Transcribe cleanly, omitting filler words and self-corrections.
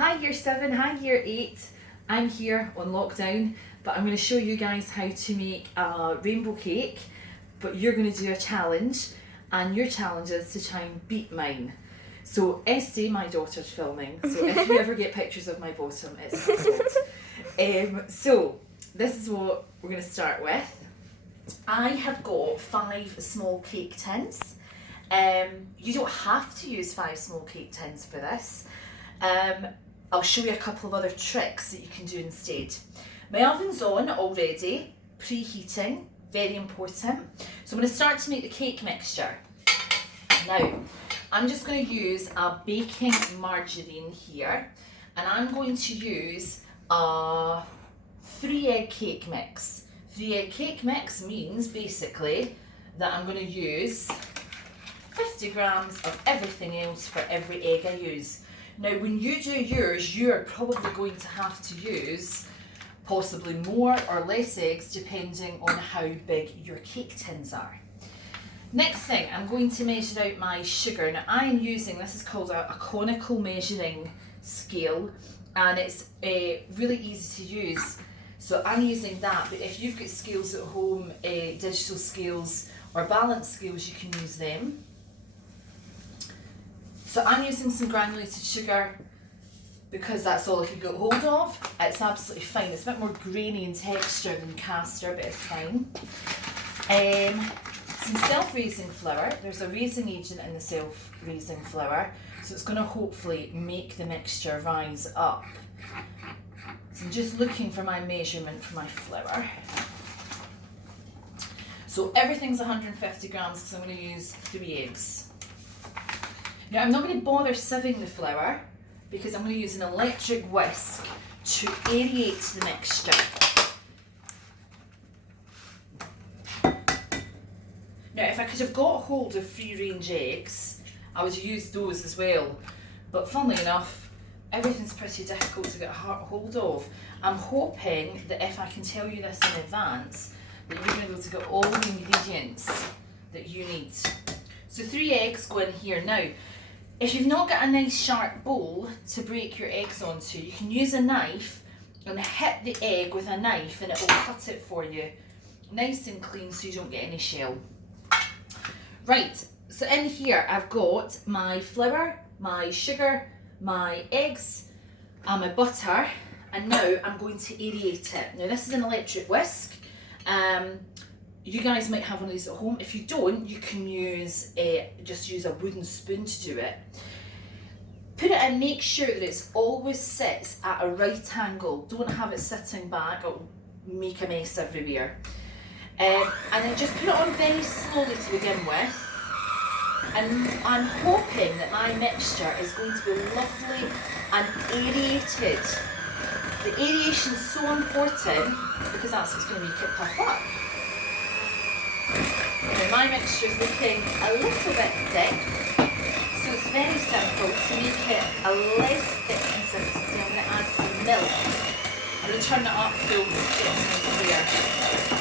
Hi Year 7, hi Year 8. I'm here on lockdown, but I'm going to show you guys how to make a rainbow cake, but you're going to do a challenge, and your challenge is to try and beat mine. So Esty, my daughter's filming, so if you ever get pictures of my bottom, it's her fault. So this is what we're going to start with. I have got 5 small cake tins. You don't have to use 5 small cake tins for this. I'll show you a couple of other tricks that you can do instead. My oven's on already, preheating, very important. So I'm going to start to make the cake mixture. Now, I'm just going to use a baking margarine here, and I'm going to use a 3-egg cake mix. 3-egg cake mix means basically that I'm going to use 50 grams of everything else for every egg I use. Now when you do yours, you're probably going to have to use possibly more or less eggs depending on how big your cake tins are. Next thing, I'm going to measure out my sugar. Now I am using, this is called a conical measuring scale, and it's really easy to use. So I'm using that, but if you've got scales at home, digital scales or balance scales, you can use them. So I'm using some granulated sugar because that's all I could get hold of. It's absolutely fine. It's a bit more grainy in texture than caster, but it's fine. Some self-raising flour. There's a raising agent in the self-raising flour, so it's going to hopefully make the mixture rise up. So I'm just looking for my measurement for my flour. So everything's 150 grams because I'm going to use 3 eggs. Now I'm not going to bother sieving the flour because I'm going to use an electric whisk to aerate the mixture. Now if I could have got hold of free-range eggs, I would have used those as well. But funnily enough, everything's pretty difficult to get hold of. I'm hoping that if I can tell you this in advance, that you're going to be able to get all the ingredients that you need. So 3 eggs go in here. Now, if you've not got a nice sharp bowl to break your eggs onto, you can use a knife and hit the egg with a knife and it will cut it for you. Nice and clean so you don't get any shell. Right, so in here I've got my flour, my sugar, my eggs and my butter, and now I'm going to aerate it. Now this is an electric whisk. You guys might have one of these at home. If you don't, you can use just use a wooden spoon to do it. Put it in, make sure that it always sits at a right angle. Don't have it sitting back, it'll make a mess everywhere. And then just put it on very slowly to begin with. And I'm hoping that my mixture is going to be lovely and aerated. The aeration is so important because that's what's going to make it puff up. Now my mixture is looking a little bit thick, so it's very simple to make it a less thick consistency. I'm going to add some milk. I'm going to turn it up so it gets nice clear.